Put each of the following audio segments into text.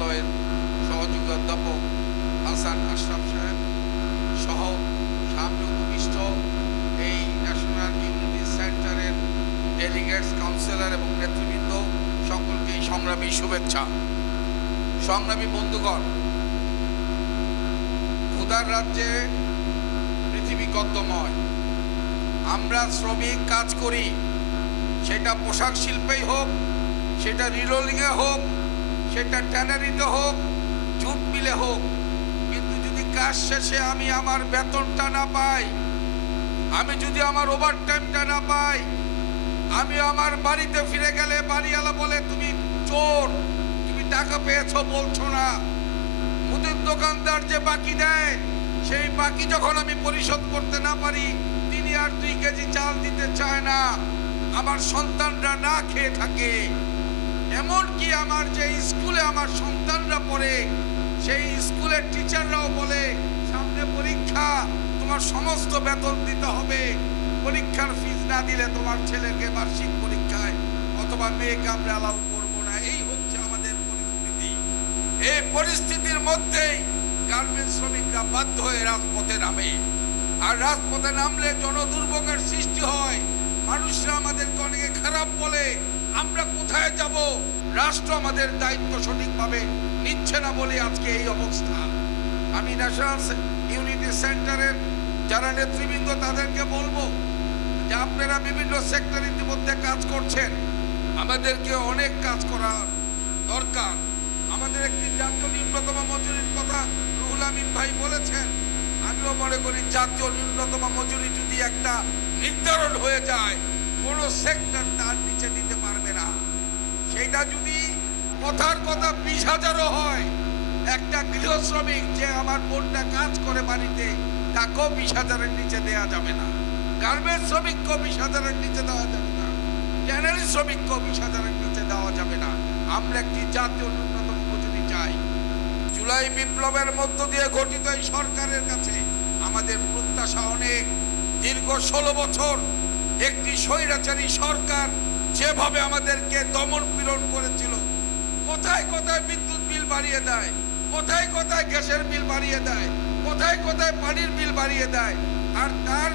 বিশ্ববিদ্যালয়ের সহযোগী অধ্যাপক হাসান আশরাফ সাহেব সহ সামনে উপবিষ্ট এই ন্যাশনাল ইউনিটি সেন্টারের ডেলিগেটস কাউন্সিলর এবং নেতৃবৃন্দ সকলকে সংগ্রামী শুভেচ্ছা। সংগ্রামী বন্ধুগণ ক্ষুদার রাজ্যে পৃথিবী গদ্যময়। আমরা শ্রমিক কাজ করি, সেটা পোশাক শিল্পেই হোক, সেটা রিলোলিংয়ে হোক সেটা ট্যানারিতে হোক জুট মিলে হোক, কিন্তু যদি কাজ শেষে আমি আমার বেতনটা না পাই, আমি যদি আমার ওভার টাইমটা না পাই, আমি আমার বাড়িতে ফিরে গেলে বাড়িওয়ালা বলে, তুমি চোর, তুমি টাকা পেয়েছ, বলছো না। মুদির দোকানদার যে বাকি দেয়, সেই বাকি যখন আমি পরিশোধ করতে না পারি, তিনি আর দুই কেজি চাল দিতে চায় না। আমার সন্তানরা না খেয়ে থাকে। এমনকি আমার যে স্কুলে আমার সন্তানরা পড়ে, সেই স্কুলের টিচাররাও বলে, সামনে পরীক্ষা, তোমার সমস্ত বেতন দিতে হবে। পরীক্ষার ফিজ না দিলে তোমার ছেলেকে বার্ষিক পরীক্ষায় অথবা মেয়েকে আমরা অ্যালাউ করব না। এই হচ্ছে আমাদের পরিস্থিতি। এই পরিস্থিতির মধ্যেই গার্মেন্টস শ্রমিকরা বাধ্য হয়ে রাজপথে নামে। আর রাজপথে নামলে জনদুর্ভোগের সৃষ্টি হয়। মানুষরা আমাদেরকে অনেকে খারাপ বলে আমরা কোথায় যাব? রাষ্ট্র আমাদের দায়িত্ব সঠিকভাবে নিচ্ছে না বলে আজকে এই অবস্থা। আমি ন্যাশনাল ইউনিটি সেন্টারের যারা নেতৃবৃন্দ তাদেরকে বলব যে আপনারা বিভিন্ন সেক্টর ইতিমধ্যে কাজ করছেন। আমাদেরকে অনেক কাজ করা দরকার। আমাদের একটি জাতীয় নিম্নতম মজুরির কথা রুহুল আমিন ভাই বলেছেন। আমিও মনে করি জাতীয় নিম্নতম মজুরি যদি একটা নির্ধারণ হয়ে যায়, কোনো সেক্টর তার নিচে দিতে পারবে না সেটা যদি কথার কথা বিশ হাজারও হয়, একটা গৃহ শ্রমিক যে আমার বোনটা কাজ করে বাড়িতে, তাকেও বিশ হাজারের নিচে দেওয়া যাবে না। গার্মেন্টস শ্রমিককেও বিশ হাজারের নিচে দেওয়া যাবে না। ট্যানারি শ্রমিককেও বিশ হাজারের নিচে দেওয়া যাবে না। আমরা একটি জাতীয় ন্যূনতম মজুরি চাই। জুলাই বিপ্লবের মধ্য দিয়ে গঠিত এই সরকারের কাছে আমাদের প্রত্যাশা অনেক। দীর্ঘ ষোলো বছর একটি স্বৈরাচারী সরকার আমাদেরকে দমন পীড়ন করেছিল। কোথায় কোথায় বিদ্যুৎ বিল বাড়িয়ে দেয়? কোথায় কোথায় গ্যাসের বিল বাড়িয়ে দেয়? কোথায় কোথায় পানির বিল বাড়িয়ে দেয়? আর তার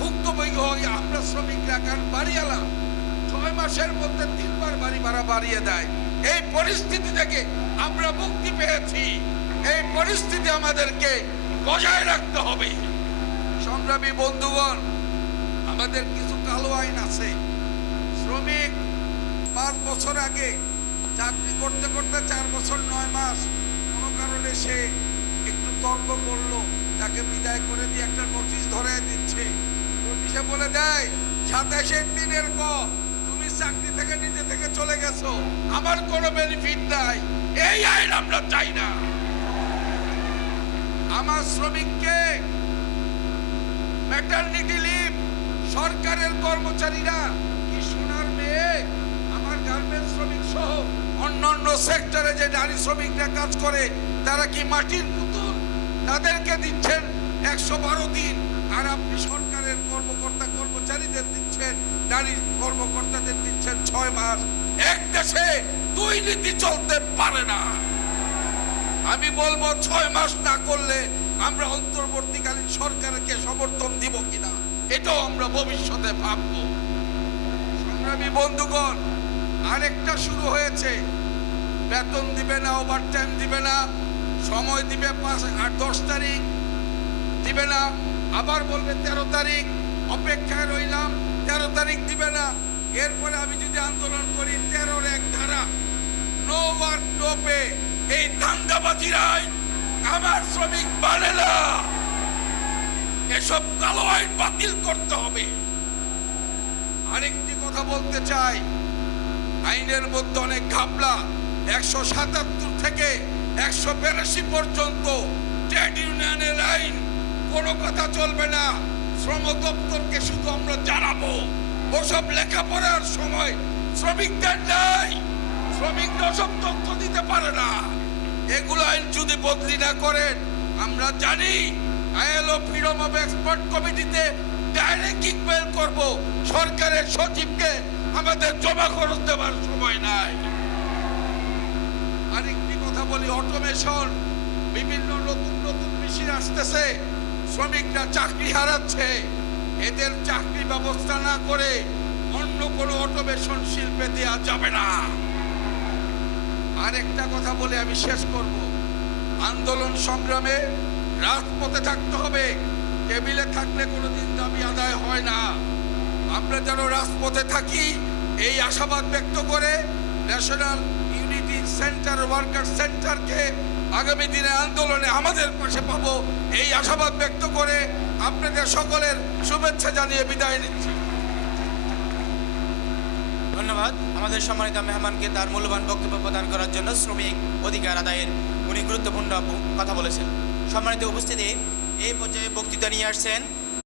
ভুক্তভোগী হই আমরা শ্রমিকরা কারণ বাড়িয়ালা ছয় মাসের মধ্যে তিনবার বাড়ি ভাড়া বাড়িয়ে দেয়। এই পরিস্থিতি থেকে আমরা মুক্তি পেয়েছি। এই পরিস্থিতি আমাদেরকে বজায় রাখতে হবে। সংগ্রামী বন্ধুগণ, আমাদের কিছু কালো আইন আছে। শ্রমিক পাঁচ বছর আগে চাকরি করতে করতে চার বছর নয় মাস, কোনো কারণে সে একটু তর্ক করল, তাকে বিদায় করে দিয়ে একটা নোটিশ ধরে দিচ্ছে। নোটিশে বলে দেয়, সাতাশের দিনের ক তুমি চাকরি থেকে নিজে থেকে চলে গেছো, আমার কোনো বেনিফিট নাই, এই আইন আমরা চাই না। আমার শ্রমিককে ম্যাটারনিটি লিভ সরকারের কর্মচারীরা কি সোনার মেয়ে আমার গার্মেন্টস শ্রমিক সহ অন্যান্য সেক্টরে যে নারী শ্রমিকরা কাজ করে, তারা কি মাটির পুতুল? তাদেরকে দিচ্ছেন একশো বারো দিন। আর আপনি সরকারের কর্মকর্তা কর্মচারীদের দিচ্ছেন, নারী কর্মকর্তাদের দিচ্ছেন ছয় মাস। এক দেশে দুই নীতি চলতে পারে না। আমি বলব, ছয় মাস না করলে আমরা অন্তর্বর্তীকালীন সরকারকে সমর্থন দিব কিনা, এটাও আমরা ভবিষ্যতে ভাববো। সংগ্রামী বন্ধুগণ আরেকটা শুরু হয়েছে। বেতন দিবে না ওভার টাইম দিবে না, সময় দিবে পাঁচ আট দশ তারিখ দিবে না, আবার বলবে তেরো তারিখ, অপেক্ষায় রইলাম, তেরো তারিখ দিবে না। এরপরে আমি যদি আন্দোলন করি, তেরোর এক ধারা। নো ওয়ার্ক নো পে এই দাঙ্গাবাজিরাই আমার শ্রমিক মানে না। এসব কালো আইন বাতিল করতে হবে। আরেকটি কথা বলতে চাই। আইনের মধ্যে অনেক ঘাপলা। একশো সাতাত্তর থেকে একশো বিরাশি পর্যন্ত ট্রেড ইউনিয়নের আইন। কোনো কথা চলবে না। শ্রম দপ্তরকে শুধু আমরা জানাব। ওসব লেখাপড়ার সময় শ্রমিকদের নাই। শ্রমিকরা সব তথ্য দিতে পারে না। এগুলো আইন যদি বদলি না করেন, আমরা জানি আইএলও ফ্রিডম অফ এক্সপার্ট কমিটিতে ডাইরেক্ট ইমেল করব। সরকারের সচিবকে আমাদের জমা খরচ দেওয়ার সময় নাই। আরেকটি কথা বলি অটোমেশন বিভিন্ন নতুন নতুন মেশিন আসতেছে, শ্রমিকরা চাকরি হারাচ্ছে। এদের চাকরি ব্যবস্থা না করে অন্য কোনো অটোমেশন শিল্পে দেওয়া যাবে না। আরেকটা কথা বলে আমি শেষ করব। আন্দোলন সংগ্রামে রাজপথে থাকতে হবে। টেবিলে থাকলে কোনোদিন দাবি আদায় হয় না। আমরা যেন রাজপথে থাকি, এই আশাবাদ ব্যক্ত করে ন্যাশনাল ইউনিটি সেন্টার ওয়ার্কার সেন্টারকে আগামী দিনে আন্দোলনে আমাদের পাশে পাবো, এই আশাবাদ ব্যক্ত করে আপনাদের সকলের শুভেচ্ছা জানিয়ে বিদায় নিচ্ছি। ধন্যবাদ। আমাদের সম্মানিত মেহমানকে তার মূল্যবান বক্তব্য প্রদান করার জন্য শ্রমিক অধিকার আদায়ের উনি গুরুত্বপূর্ণ কথা বলেছেন। সম্মানিত উপস্থিতি, এই পর্যায়ে বক্তৃতা নিয়ে আসছেন